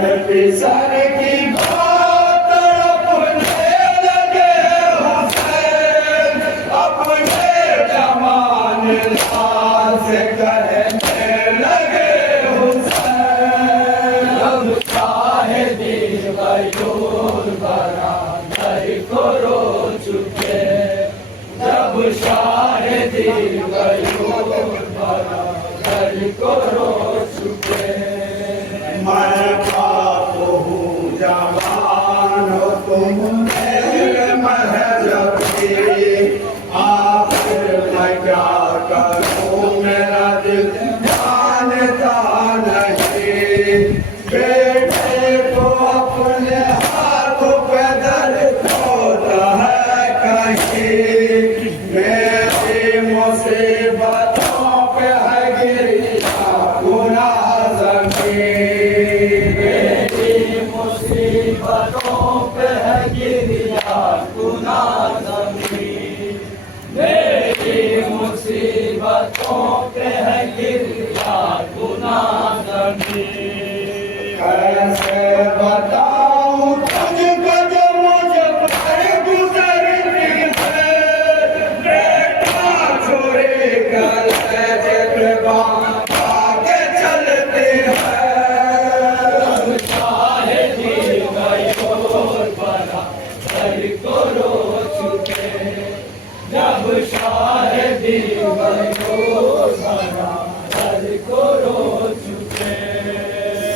Sir की बात अपने लगे हुसैन, अपने जमान लाल से कहने लगे हुसैन। अब शाहिदी गयूर बरादर को रो चुके, जब शाहिदी गयूर बरादर को रो चुके। मैं बाप हूँ जवान हो तुम मेरे महजबी, आखिर मैं क्या करूँ मेरा दिल जानता नहीं। बेटे को अपने हाथ पे दर्द होता है कहीं, मेरी मुसीबतों पे है गिरिया गुनाह ज़मीन, मेरी मुसीबतों पे है गिरिया गुनाह ज़मीन, मेरी मुसीबतों पे है गिरिया गुनाह ज़मीन। कैसे बताऊं तुझको जो मुझ पर गुजरती है, बेटा छोरे कलेजे पे बांध के चलते हैं। शाहिदी गयूर बरादर को रो चुके, जब शाहिदी गयूर बरादर को रो चुके।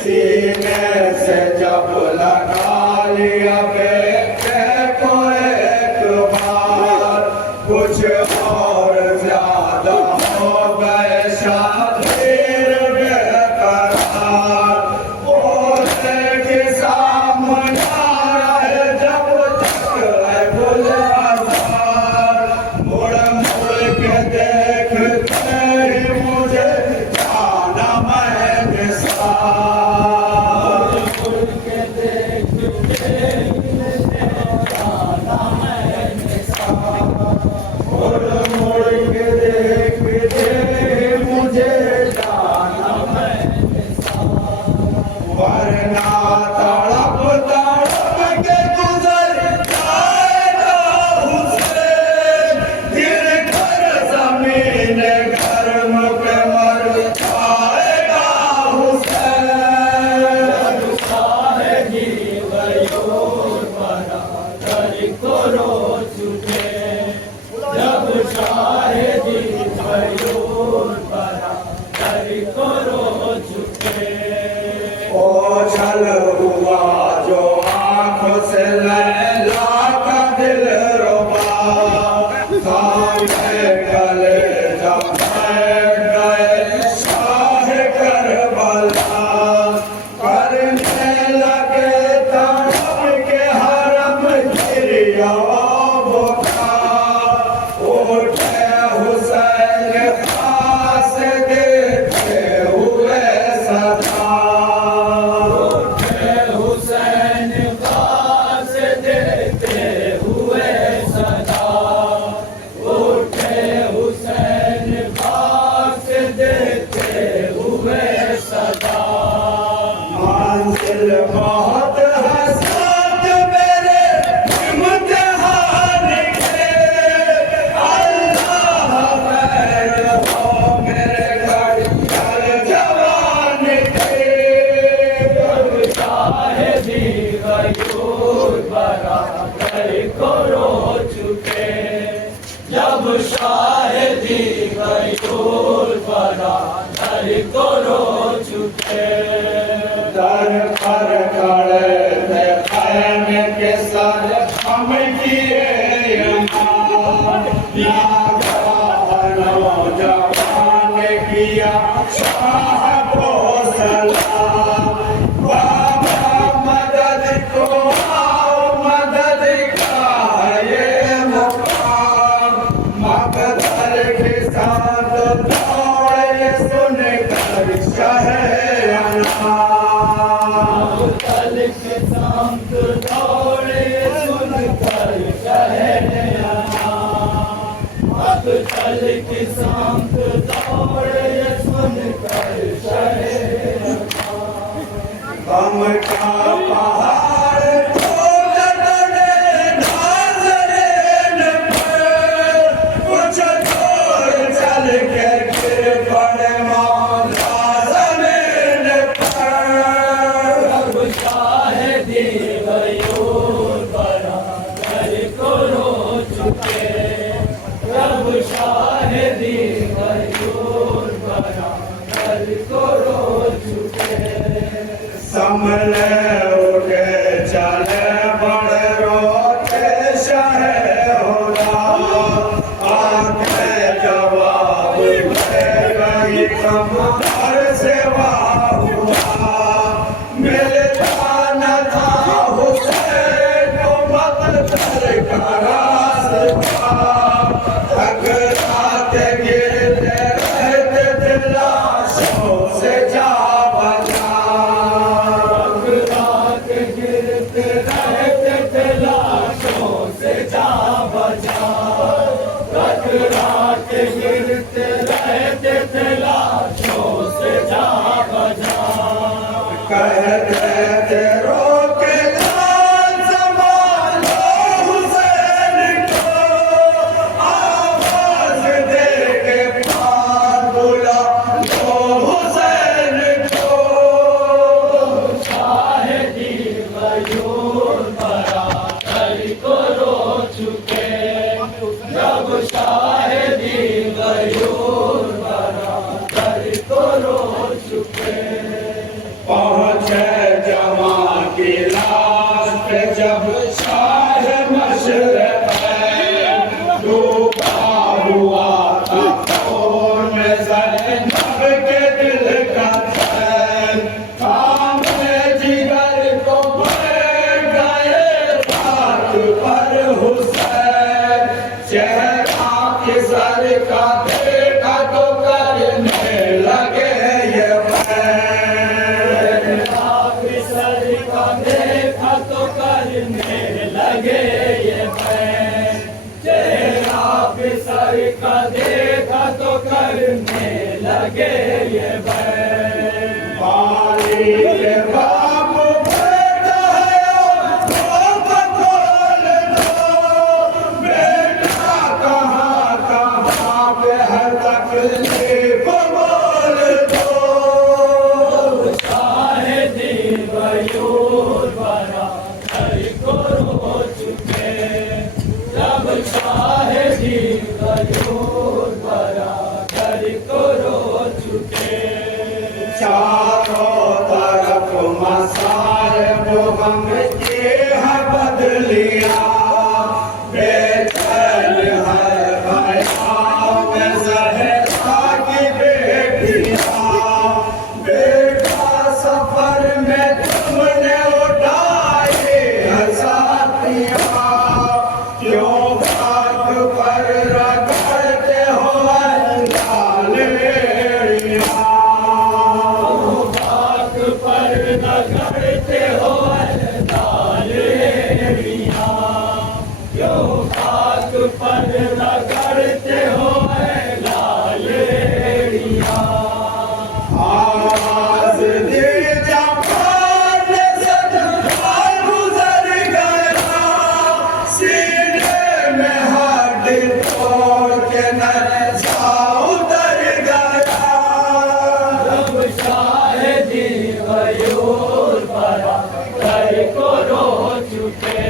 सीने से जब लगा लिया बेटे को एक बार, कुछ और ज्यादा हो गए शातिर बेकरार। बोलते कि सामने रहे जब तक है गुलजार, मुड़ मुड़ के देखते ही मुझे जाना मैं निसार, मुड़ के देखते जाना मैं निसार, मुड़ मुड़ के देखते मुझे जाना मैं निसार। वरना तड़प तड़प के गुजर जाएगा हुसैन, गिर कर जमीन गर्म पे मर जाएगा हुसैन। शाहिदी गयूर बरादर को रो चुके, जब शाहिदी गयूर बरादर को रो चुके। ओझल हुआ जो आँखों से लैला का दिल रुबा, सामने गले जब बैठ गए शाह करबला, करने लगे तड़प के हरम गिरिया बुका। उठे हुसैन खास देते हुए सदा, उठे हुसैन खास देते हुए सदा, उठे हुसैन खास देते हुए सदा। मंजिल बहुत है साथ मेरे इम्तिहान के, अल्लाह खैर हो मेरे घड़ियाल जवान के। जब शाहिदी गयूर बरादर को रो चुके, जब शाहिदी गयूर बरादर को रो चुके। दर पर खड़े थे खैमे के सर हम किए अमान, नौजवान ने किया शाह को सलाम। बाबा मदद को आओ, मदद का ये मुकाम, मकदर के साथ दौड़े सुनकर शहर, मकदर के साथ दौड़े सुनकर शहर। ये बैन। चेहरा बिसर का देखा तो करने लगे ये बैन। पानी के बाप बेटा है वो खोल दो, बेटा कहाँ कहाँ पे है तकलीफ बोल दो। शाहिदी गयूर बरा घर को रो चुके, जब शाहिदी गयूर बरा घर को रो चुके। चारों तरफ मसाइब हम ये है बदलिया, बेचैन है भयाओं में सहरा की बेटियां। बेटा सफर में तुमने उठाए हैं साथियां, क्यों बात पर रगड़ते हो लाल एड़ियां। करते हो लाल एड़ियां, क्यों बात पर रगड़ते हो लाल एड़ियां। आज दिल जापान से गुजर गया, सीने में हड्डी तोड़ के नशा उतर गया। जब शाहिदी गयूर बरा घर को रो चुके,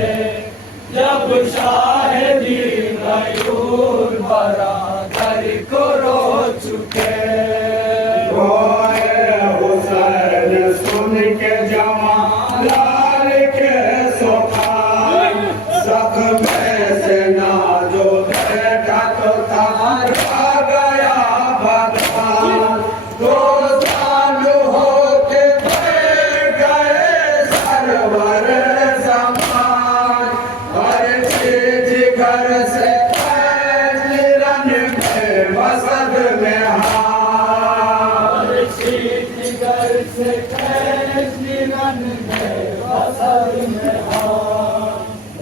जब शाहिदी गयूर बरा घर को रो चुके। रोए हुसैन सुन के जवान लाल के सोखान, जख्म से नाजो बेटा तो था गया बदनाम। 2 साल होके गए सरवर ज़मान, हर चीज घर से रन में मसद में हार। हर चीज घर से रन में मसद में हार।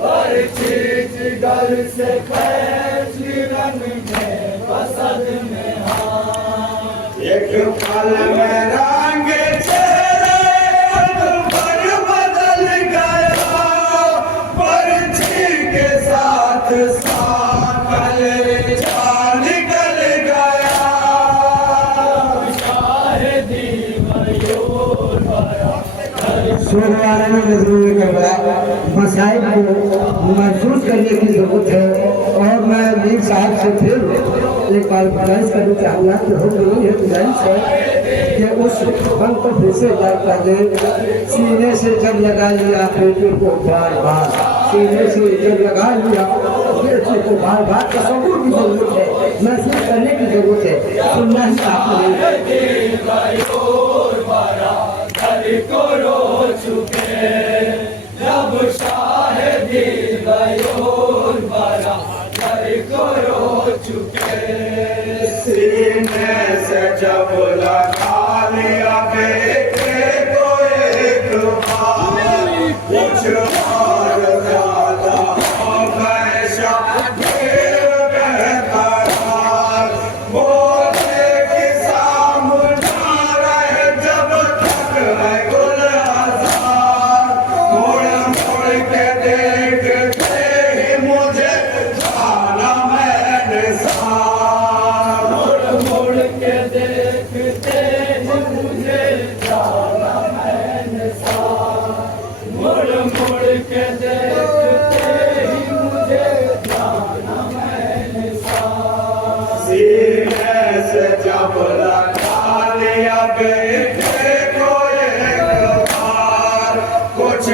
हर चीज घर से रन में मसद में हार। एक पल में रंग चेहरे पर बदल गया, पर्ची के साथ निकल गया। शाहिदी गयूर बरा सोमवार में जरूरी मसाइल को महसूस करने की जरूरत है। और मैं मीर साहब से फिर एक बार गुजारिश करना चाहूँगा कि हम लोग ये गुजारिश है कि उस बल को फिर से याद कर दे। सीने से जब लगा लिया बेटे को बार बार, सीने से जब लगा लिया बेटे को बार बार तसव्वुर की जरूरत है, महसूस करने की जरूरत है। सुनना ही आपने को रो चुके, जब शाहिदी गयूर बरा घर को रो चुके। सीने से जब लगा लिया बेटे को एक बार, कुछ और ज्यादा हो गए शागिर बेकरार। बोले कि सामने रहे जब तक है गुल आज़ाद, मुड़ मुड़ के देखते ही मुझे जाना मैंने साथ। मुड़ मुड़ के देखते ही मुझे जाना मैंने साथ। मुड़ मुड़ के देखते ही मुझे जाना मैंने साथ। सीने से जब लगा लिया बेटे को एक बार, कुछ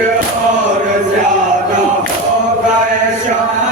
और ज्यादा हो गए शान।